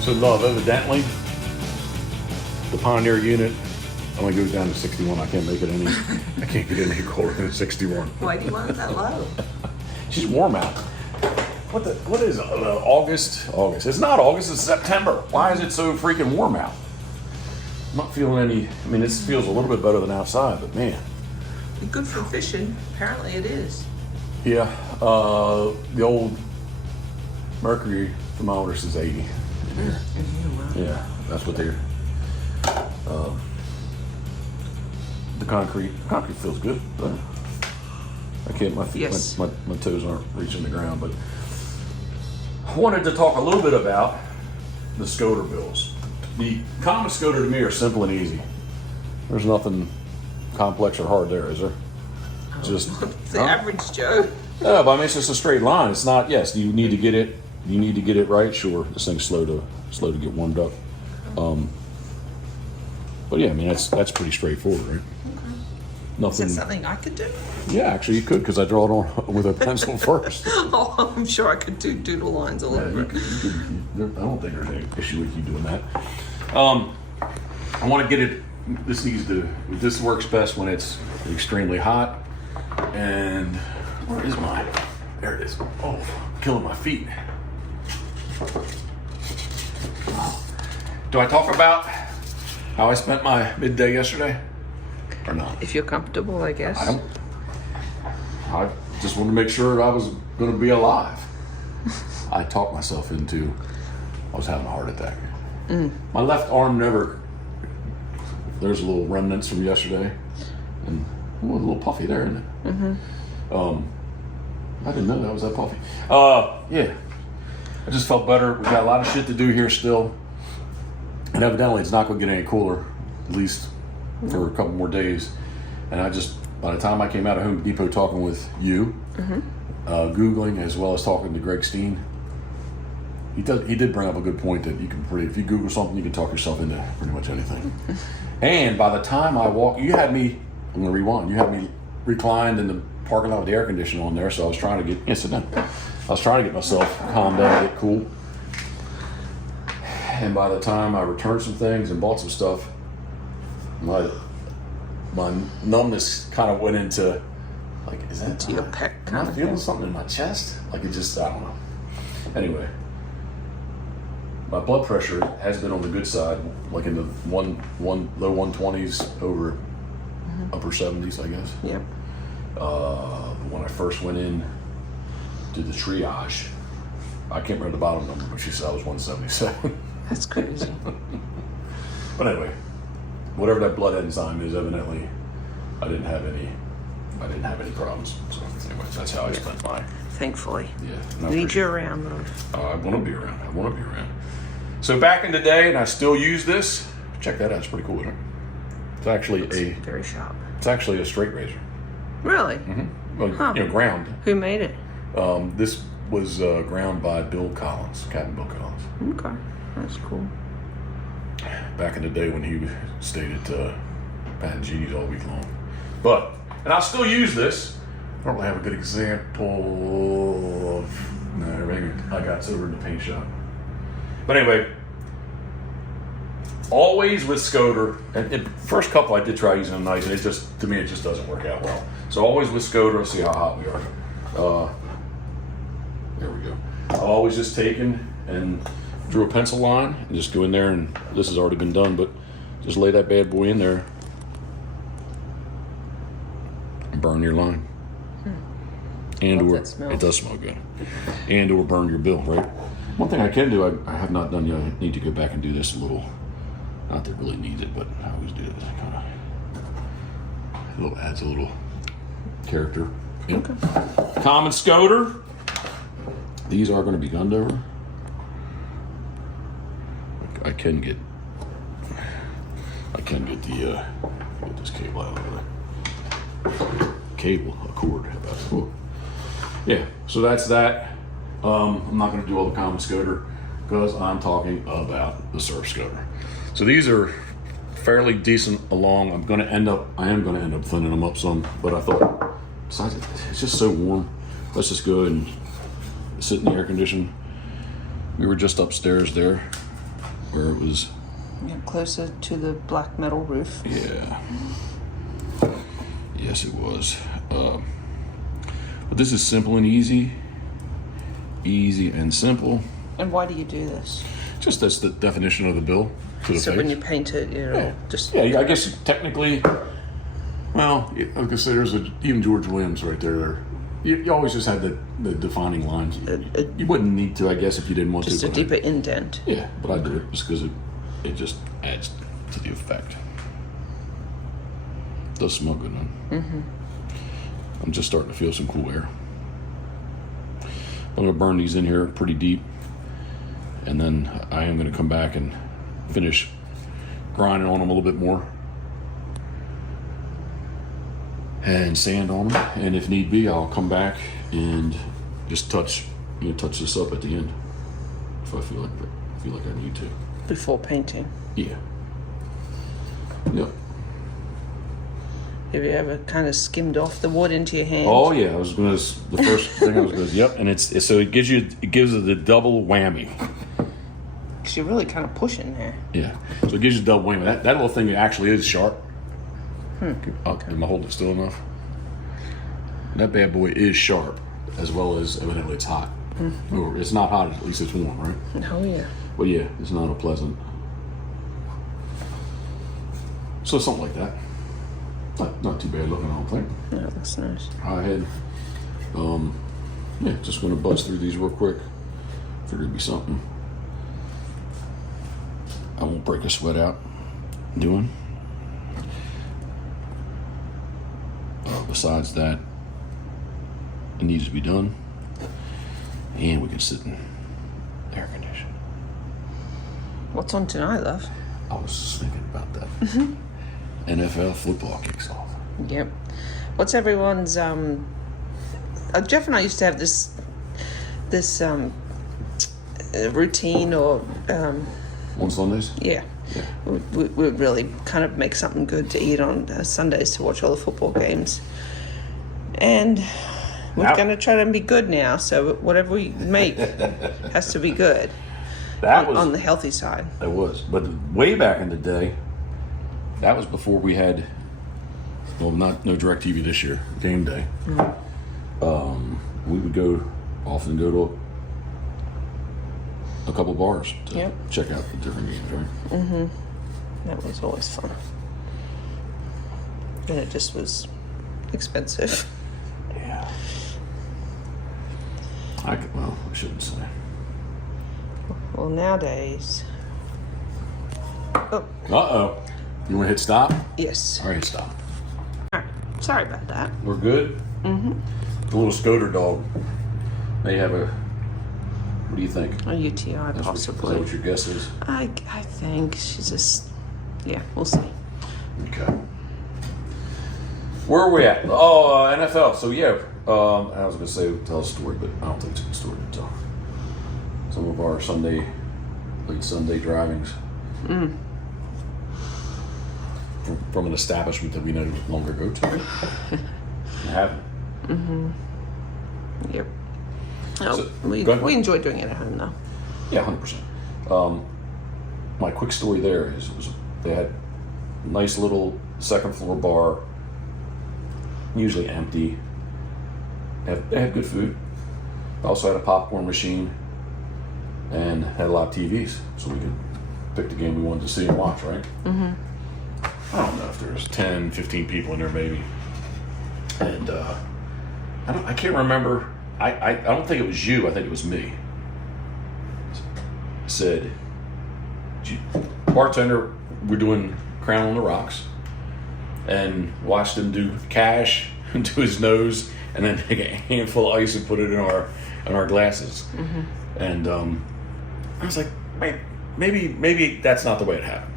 So, love, evidently, the Pioneer unit only goes down to 61. I can't make it any. I can't get any colder than 61. Why do you want it that low? She's warm out. What is August? August. It's not August. It's September. Why is it so freaking warm out? I'm not feeling any. I mean, it feels a little bit better than outside, but man. Good for fishing. Apparently, it is. Yeah. The old mercury thermometer says 80. Yeah, that's what they're. The concrete feels good. But I can't. My feet, Yes. my toes aren't reaching the ground. But I wanted to talk a little bit about the Scoter Bills. The common Scoter to me are simple and easy. There's nothing complex or hard there, is there? Just The average Joe. no, but I mean it's just a straight line. It's not. Yes, you need to get it. You need to get it right. Sure, this thing's slow to get warmed up. But yeah, I mean that's pretty straightforward, right? Nothing. Is that something I could do? Yeah, actually you could because I draw it on with a pencil first. Oh, I'm sure I could do doodle lines all over it. I don't think there's any issue with you doing that. I want to get it. This works best when it's extremely hot. And where is mine? There it is. Oh, killing my feet. Do I talk about how I spent my midday yesterday? Or not? If you're comfortable, I guess. I just wanted to make sure I was going to be alive. I talked myself into I was having a heart attack. My left arm there's a little remnants from yesterday. And a little puffy there, isn't it? Mm-hmm. I didn't know that was that puffy. Yeah. I just felt better. We got a lot of shit to do here still. And evidently it's not going to get any cooler, at least for a couple more days. And by the time I came out of Home Depot talking with you, Googling as well as talking to Greg Steen, he did bring up a good point that if you Google something, you can talk yourself into pretty much anything. And by the time I walked, I'm going to rewind, you had me reclined in the parking lot with the air conditioner on there, so I was trying to get myself calmed down, get cool. And by the time I returned some things and bought some stuff, my numbness kind of went into, like, is that your pec? Am I feeling something in my chest? Like it just, I don't know. Anyway, my blood pressure has been on the good side, like in the low 120s over upper 70s, I guess. Yep. When I first went in, did the triage, I can't remember the bottom number, but she said I was 177. That's crazy. But anyway, whatever that blood enzyme is, evidently, I didn't have any problems. So anyway, that's how I spent my. Thankfully. Yeah. Need you around, though. I want to be around. So back in the day, and I still use this. Check that out. It's pretty cool, isn't it? It's actually very sharp. It's actually a straight razor. Really? Mm-hmm. Well, ground. Who made it? This was ground by Captain Bill Collins. Okay, that's cool. Back in the day when he stayed at Pat G's all week long. And I still use this. I don't really have a good example of. No, maybe I got over in the paint shop. But anyway, always with Scoter, and first couple I did try using them nice, and it just doesn't work out well. So always with Scoter, let's see how hot we are. There we go. I've always just taken and drew a pencil line and just go in there, and this has already been done, but just lay that bad boy in there and burn your line. And or it does smell good. And or burn your bill, right? One thing I can do, I have not done yet, I need to go back and do this a little, not that it really needs it, but I always do it. Kind of adds a little character. Okay. Common Scoter. These are going to be gunned over. I can get get this cable out of the cord. How about it? Yeah, so that's that. I'm not going to do all the Common Scoter because I'm talking about the Surf Scoter. So these are fairly decent along. I am going to end up thinning them up some, but I thought, besides it's just so warm. Let's just go and sit in the air condition. We were just upstairs there. where it was. Yeah, closer to the black metal roof. Yeah. Yes, it was. But this is simple and easy. Easy and simple. And why do you do this? Just that's the definition of the bill to the So face. when you paint it, just... Yeah, I guess technically, well, like I said, there's even George Williams right there. You always just had the defining lines. You wouldn't need to, I guess, if you didn't want just to. Just a deeper indent. Yeah, but I do it just because it just adds to the effect. It does smell good, man. Mm-hmm. I'm just starting to feel some cool air. I'm going to burn these in here pretty deep. And then I am going to come back and finish grinding on them a little bit more. And sand on them. And if need be, I'll come back and just touch this up at the end. If I feel like I need to. Before painting. Yeah. Yep. Have you ever kind of skimmed off the wood into your hand? Oh yeah, the first thing I was going to, yep, and it gives it the double whammy. Because you're really kind of pushing there. Yeah, so it gives you the double whammy. That little thing actually is sharp. Okay. Am I holding it still enough? That bad boy is sharp, as well as evidently it's hot. Or it's not hot, at least it's warm, right? Oh yeah. Well, yeah, it's not a pleasant. So something like that. Not too bad looking, I don't think. Yeah, that's nice. I had, just going to buzz through these real quick. Figured it'd be something I won't break a sweat out doing. Besides that, it needs to be done. And we can sit in air conditioning. What's on tonight, love? I was just thinking about that. NFL football kicks off. Yep. What's everyone's Jeff and I used to have this routine or On Sundays? yeah. We'd really kind of make something good to eat on Sundays to watch all the football games. And we're going to try to be good now, so whatever we make has to be good. That was on the healthy side. It was. But way back in the day, that was before we had, no DirecTV this year, game day. We would often go to a couple bars to check out the different games, right? Mm-hmm. That was always fun. And it just was expensive. Yeah. I shouldn't say. Well, nowadays... Oh. Uh-oh. You want to hit stop? Yes. All right, stop. All right. Sorry about that. We're good? Mm-hmm. The little Scoter dog may have what do you think? A UTI, possibly. Is that what your guess is? I think she's just... Yeah, we'll see. Okay. Where are we at? Oh, NFL. So, yeah. I was going to say tell a story, but I don't think it's a good story to tell. Some of our late Sunday drivings. From an establishment that we no longer go to. Haven't. Mm-hmm. Yep. Oh, So, we enjoy doing it at home, though. Yeah, 100%. My quick story there was they had a nice little second floor bar, usually empty. They had good food. Also had a popcorn machine and had a lot of TVs, so we could pick the game we wanted to see and watch, right? Mm-hmm. I don't know if there was 10, 15 people in there maybe. And I can't remember. I don't think it was you. I think it was me. Said, bartender, we're doing Crown on the Rocks, and watched him do cash into his nose, and then take a handful of ice and put it in our glasses. Mm-hmm. And I was like, wait, maybe that's not the way it happened,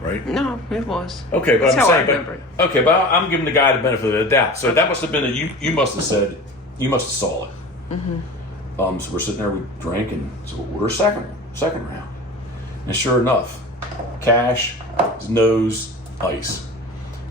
right? No, it was. Okay, but that's I'm how saying, I remember it. Okay, but I'm giving the guy the benefit of the doubt. So that must have been you must have said, you must have saw it. Mm-hmm. So we're sitting there, we drank, and so we'll order a second round. And sure enough, cash, his nose, ice.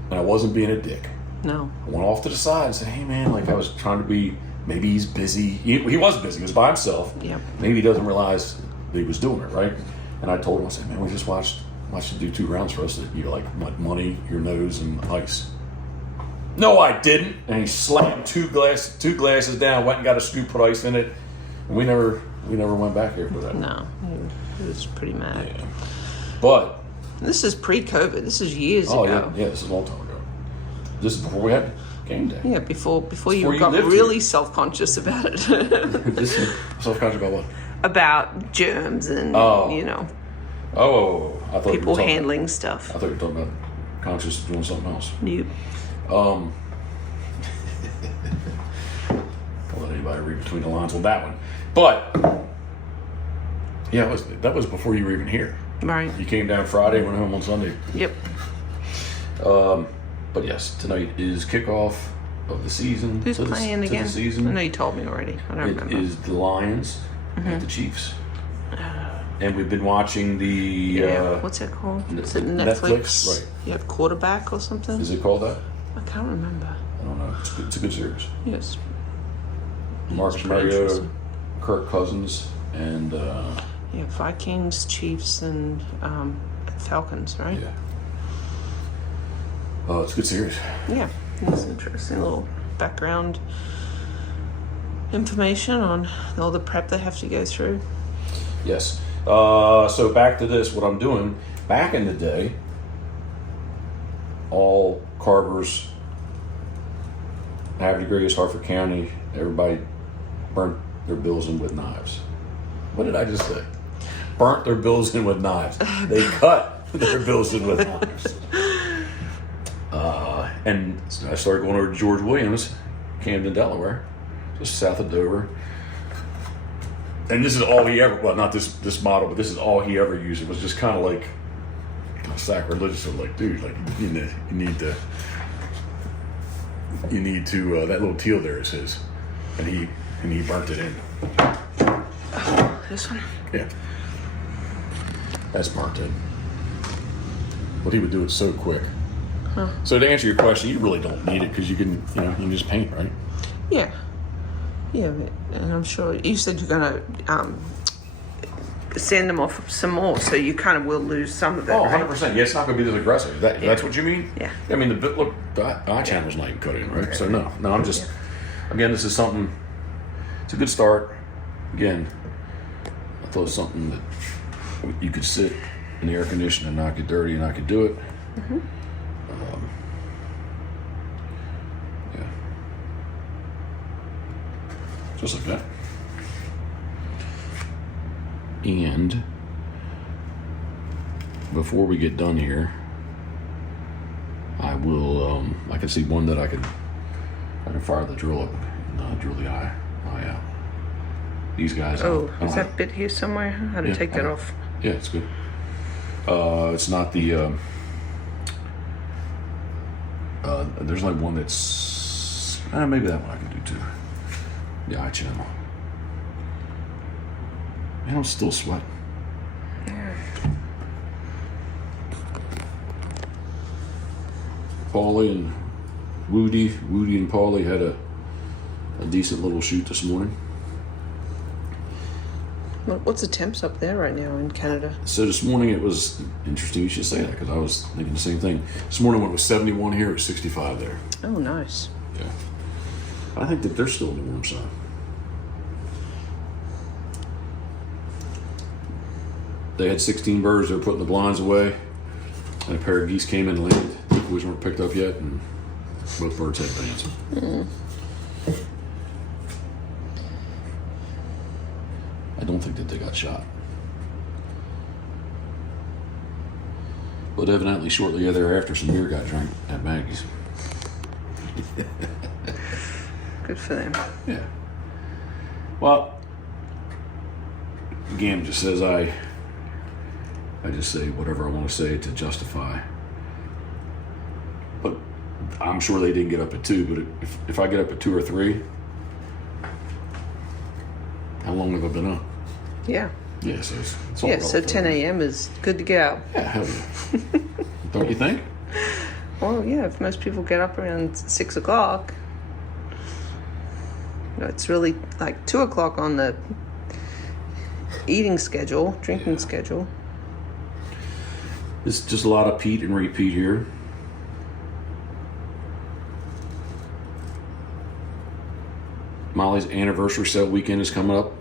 And I wasn't being a dick. No. I went off to the side and said, hey man, like I was trying to be, maybe he's busy. He was busy, he was by himself. Yep. Maybe he doesn't realize that he was doing it, right? And I told him, I said, man, we just watched you do 2 rounds for us. You like money, your nose, and ice. No, I didn't. And he slammed 2 glasses down, went and got a scoop, put ice in it. And we never went back here for that. No, he was pretty mad. Yeah. But this is pre-COVID. This is years ago. Yeah, this is a long time ago. This is before we had game day. Yeah, before you got really self-conscious about it. Self-conscious about what? About germs and you know. Oh, I thought people handling stuff. I thought you were talking about conscious doing something else. Nope. Don't let anybody read between the lines on that one. But yeah, that was before you were even here. Right. You came down Friday, went home on Sunday. Yep. But yes, tonight is kickoff of the season. Who's playing again? The season. I know you told me already. I don't remember. It is the Lions and the Chiefs. And we've been watching the... what's that called? Is it Netflix? Right. You have Quarterback or something? Is it called that? I can't remember. I don't know. It's a good series. Yes. Marcus Mariota, Kirk Cousins, and... yeah, Vikings, Chiefs, and Falcons, right? Yeah. It's a good series. Yeah. It's interesting little background information on all the prep they have to go through. Yes. So back to this, what I'm doing. Back in the day, all carvers, Havre de Grace, Harford County, everybody burnt their bills in with knives. What did I just say? Burnt their bills in with knives. They cut their bills in with knives. And I started going over to George Williams, Camden, Delaware, just south of Dover. And this is all he ever, well, not this model, but this is all he ever used. It was just kind of like sacrilegious. Of like, dude, like you need to, that little teal there is his. And he burnt it in. This one? Yeah. That's burnt in. But he would do it so quick. Huh. So to answer your question, you really don't need it because you can just paint, right? Yeah. Yeah, and I'm sure you said you're going to send them off some more, so you kind of will lose some of it. Oh, right? 100%. Yeah, it's not going to be as aggressive. That's what you mean? Yeah. I mean, the eye channel's not even cut in, right? So no, I'm just, again, this is something, it's a good start. Again, I thought it was something that you could sit in the air conditioner and not get dirty and I could do it. Mm-hmm. Yeah. Just like that. And before we get done here, I will, I can see one that I can fire the drill up and drill the eye out. These guys. Is that bit here somewhere? How to take that off? Yeah, it's good. It's not the, there's like one that's, maybe that one I can do too. The eye channel. Man, I'm still sweating. Paulie and Woody and Paulie had a decent little shoot this morning. What's the temps up there right now in Canada? So this morning it was interesting you should say that because I was thinking the same thing. This morning when it was 71 here, it was 65 there. Oh, nice. Yeah. I think that they're still in the warm side. They had 16 birds. They were putting the blinds away, and a pair of geese came in and landed. The boys weren't picked up yet, and both birds had bands. I don't think that they got shot. But evidently, shortly thereafter, some beer got drank at Maggie's. Good for them. Yeah. Well, again, just says I just say whatever I want to say to justify. But I'm sure they didn't get up at 2, but if I get up at 2 or 3, how long have I been up? Yeah. Yeah, so it's all so 10 a.m. is good to go. Yeah, hell yeah. Don't you think? Well, yeah, if most people get up around 6 o'clock, it's really like 2 o'clock on the eating schedule, drinking schedule. It's just a lot of Pete and repeat here. Molly's anniversary sale weekend is coming up.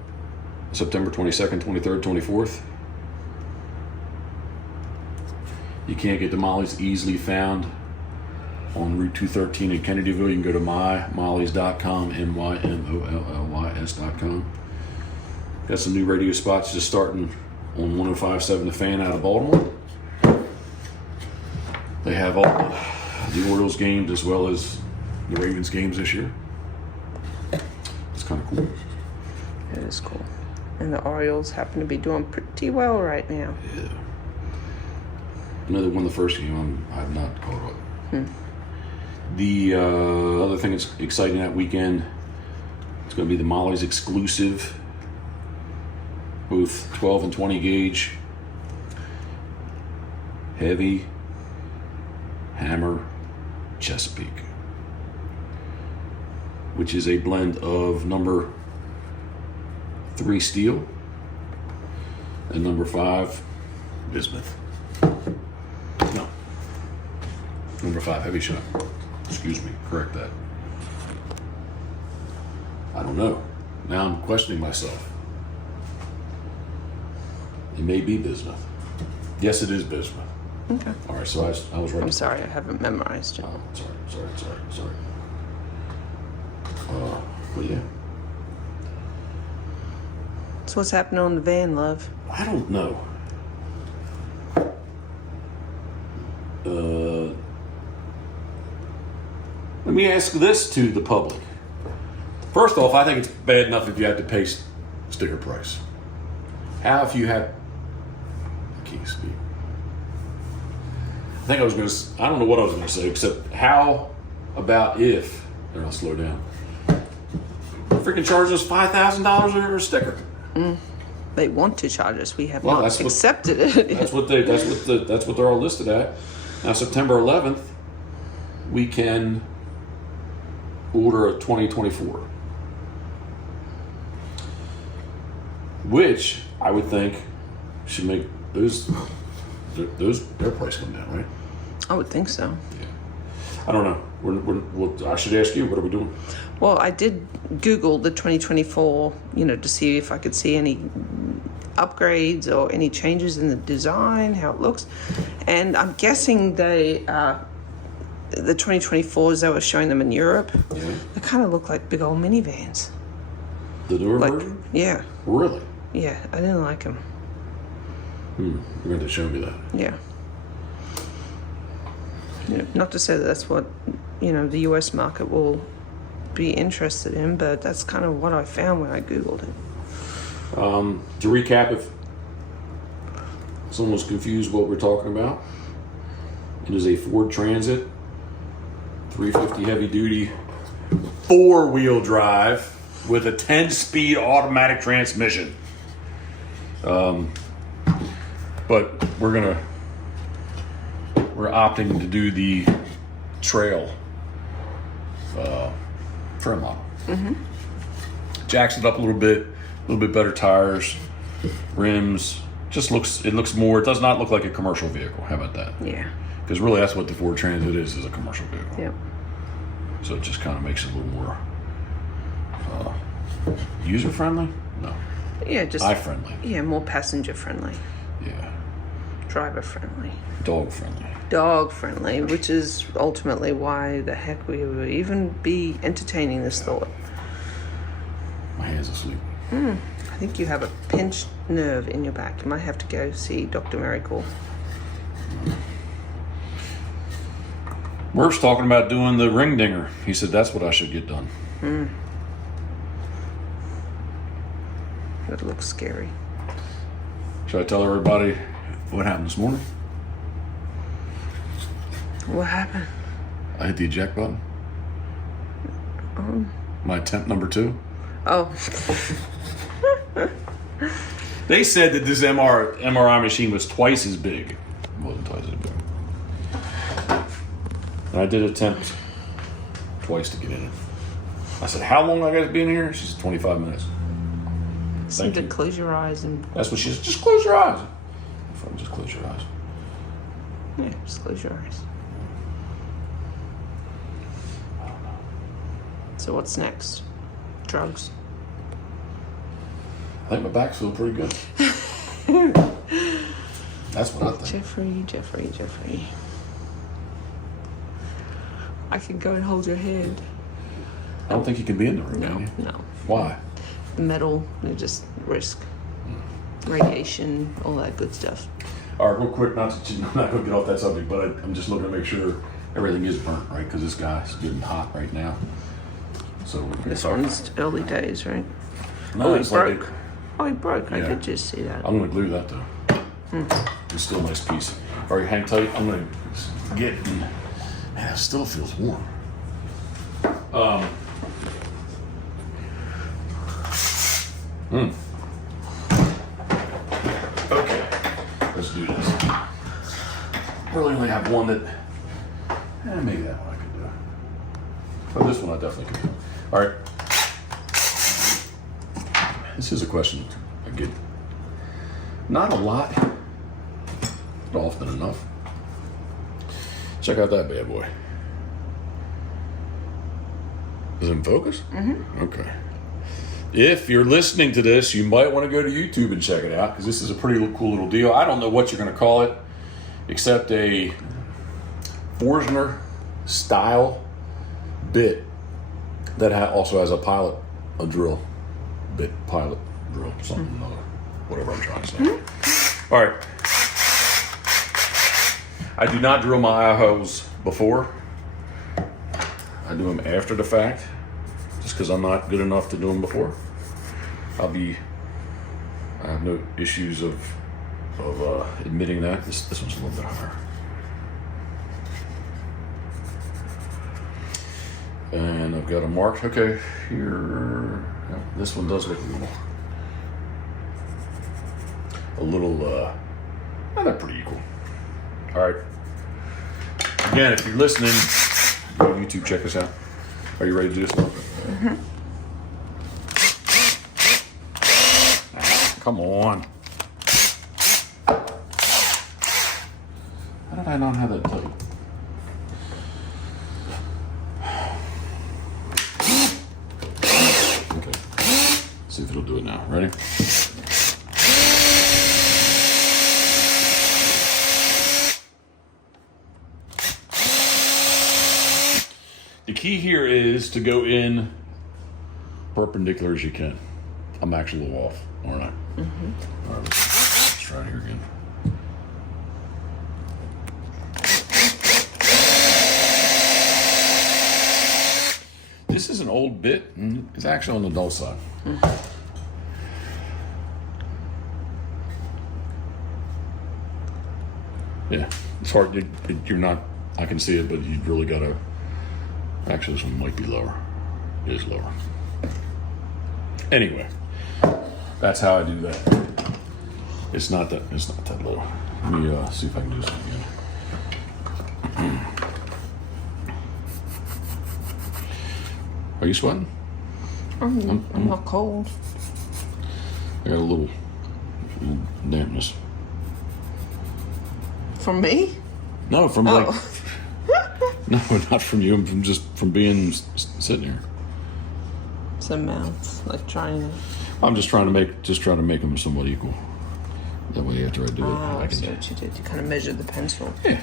September 22nd, 23rd, 24th. You can't get the Molly's easily found on Route 213 in Kennedyville. You can go to mymollys.com, mymollys.com. Got some new radio spots just starting on 105.7 The Fan out of Baltimore. They have all the Orioles games as well as the Ravens games this year. It's kind of cool. It is cool. And the Orioles happen to be doing pretty well right now. Yeah. I know they won the first game. I have not caught up. The other thing that's exciting that weekend, it's going to be the Molly's exclusive, both 12 and 20 gauge, heavy hammer Chesapeake, which is a blend of number 3 steel and number 5 bismuth. No, number 5 heavy shot. Excuse me, correct that. I don't know. Now I'm questioning myself. It may be bismuth. Yes, it is bismuth. Okay. All right, so I was right. I'm sorry, I haven't memorized it. Oh, sorry. But yeah. So what's happening on the van, love? I don't know. Let me ask this to the public. First off, I think it's bad enough if you have to pay sticker price. How if you have... I can't speak. I don't know what I was going to say, except how about if... They're not slow down. Freaking charge us $5,000 or a sticker. They want to charge us. We have Well, not accepted it. That's what they're all listed at. Now, September 11th, we can order a 2024, which I would think should make their price come down, right? I would think so. Yeah. I don't know. I should ask you. What are we doing? Well, I did Google the 2024, to see if I could see any upgrades or any changes in the design, how it looks. And I'm guessing the 2024s, they were showing them in Europe. Yeah. They kind of look like big old minivans. The newer version? Yeah. Really? Yeah, I didn't like them. You're going to show me that. Yeah. Not to say that that's what, the US market will be interested in, but that's kind of what I found when I Googled it. To recap, if someone's confused what we're talking about, it is a Ford Transit 350 heavy duty 4-wheel drive with a 10-speed automatic transmission. But we're opting to do the trail model. Jacks it up a little bit better tires, rims. It looks more. It does not look like a commercial vehicle. How about that? Yeah. Because really, that's what the Ford Transit is a commercial vehicle. Yep. So it just kind of makes it a little more user friendly. No. Yeah, just eye friendly. Yeah, more passenger friendly. Yeah. Driver friendly. Dog friendly. Dog friendly, which is ultimately why the heck we would even be entertaining this thought. My hand's asleep. I think you have a pinched nerve in your back. You might have to go see Dr. Miracle. Murph's talking about doing the ring dinger. He said that's what I should get done. That looks scary. Should I tell everybody what happened this morning? What happened? I hit the eject button. My attempt number 2. Oh. They said that this MRI machine was twice as big. It wasn't twice as big. And I did attempt twice to get in it. I said, how long I got to be in here? She said, 25 minutes. Seem to close your eyes and... That's what she said. Just close your eyes. Just close your eyes. Yeah, just close your eyes. So what's next? Drugs? I think my back's feel pretty good. That's what I think. Jeffrey. I can go and hold your hand. I don't think you can be in the room, can you? No. Why? The metal, you just risk radiation, all that good stuff. All right, real quick, I'm not going to get off that subject, but I'm just looking to make sure everything is burnt, right? Because this guy's getting hot right now. So This one's early days, right? No, he broke. He broke. Yeah. I could just see that. I'm going to glue that, though. It's still a nice piece. All right, hang tight. I'm going to get... Man, it still feels warm. Okay, let's do this. Really only have one that... maybe that one I could do. But this one I definitely could do. All right. This is a question I get. Not a lot, but often enough. Check out that bad boy. Is it in focus? Mm-hmm. Okay. If you're listening to this, you might want to go to YouTube and check it out, because this is a pretty cool little deal. I don't know what you're going to call it, except a Forstner style bit that also has a drill bit, pilot drill, something or another, whatever I'm trying to say. Mm-hmm. All right. I do not drill my eye holes before. I do them after the fact, just because I'm not good enough to do them before. I have no issues of admitting that. This one's a little bit higher. And I've got a mark. Okay, here. This one does look a little, they're pretty equal. All right. Again, if you're listening, go to YouTube, check us out. Are you ready to do this one? Mm-hmm. Come on. How did I not have that tight? Okay. See if it'll do it now. Ready? The key here is to go in perpendicular as you can. I'm actually a little off, aren't I? Mm-hmm. All right, let's try it here again. This is an old bit. It's actually on the dull side. Mm-hmm. Yeah, it's hard. You're not. I can see it, but you really gotta. Actually, this one might be lower. It is lower. Anyway, that's how I do that. It's not that low. Let me see if I can do this again. Are you sweating? I'm not cold. I got a little dampness. From me? No, from like. No, not from you. From being sitting here. Some mouths, like trying to. I'm just trying to make them somewhat equal. That way, after I do it, I see what you did. You kind of measured the pencil. Yeah.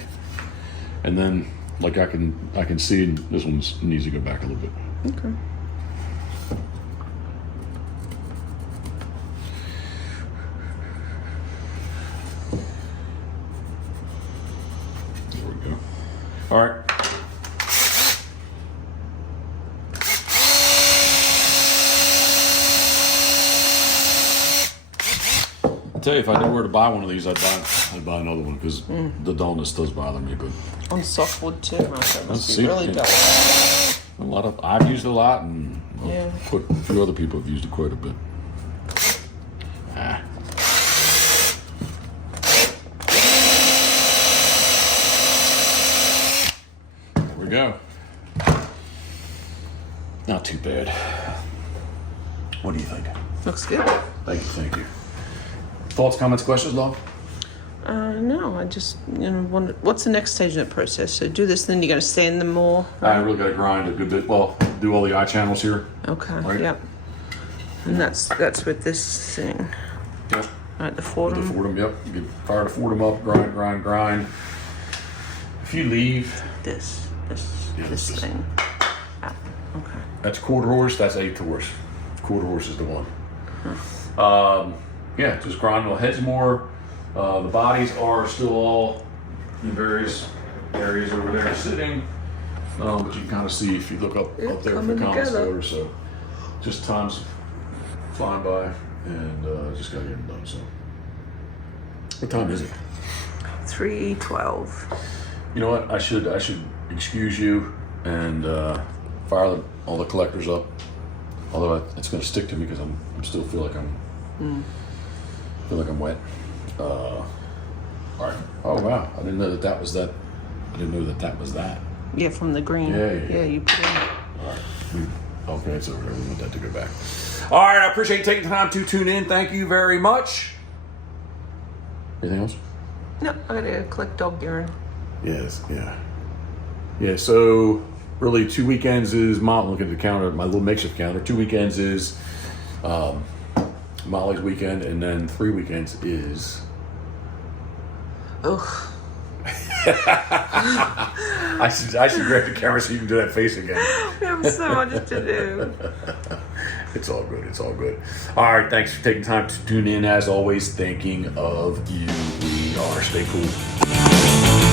And then, like I can see this one needs to go back a little bit. Okay. There we go. All right. I tell you, if I knew where to buy one of these, I'd buy another one, because the dullness does bother me. But on softwood too, right? That must be really dull. I've used it a lot, and a few other people have used it quite a bit. There we go. Not too bad. What do you think? Looks good. Thank you. Thoughts, comments, questions, love? No, I just wonder, what's the next stage in the process? So do this, then you're going to sand them more. I really got to grind a good bit. Well, do all the eye channels here. Okay. Right? Yep. And that's with this thing. Yep. Right, the Fordham. The Fordham, yep. You get fire the Fordham up, grind. If you leave This thing. Ah, okay. that's quarter horse, that's 8th horse. Quarter horse is the one. Yeah, just grind the heads more. The bodies are still all in various areas over there sitting. But you can kind of see if you look up there for the Common Scoter. So just time's flying by, and just gotta get them done. So what time is it? 3:12. You know what? I should excuse you and fire all the collectors up. Although it's going to stick to me because I'm still feel like I'm wet. All right. Oh wow! I didn't know that was that. I didn't know that was that. Yeah, from the green. Yeah. You put it. All right. Okay, it's over there. We want that to go back. All right. I appreciate you taking the time to tune in. Thank you very much. Anything else? No, I gotta collect dog urine. Yes. Yeah. So really, 2 weekends is Mom. Look at the calendar, my little makeshift calendar. 2 weekends is Molly's weekend, and then 3 weekends is. Ugh. I should grab the camera so you can do that face again. We have so much to do. It's all good. All right, thanks for taking time to tune in. As always, thinking of you. We are. Stay cool.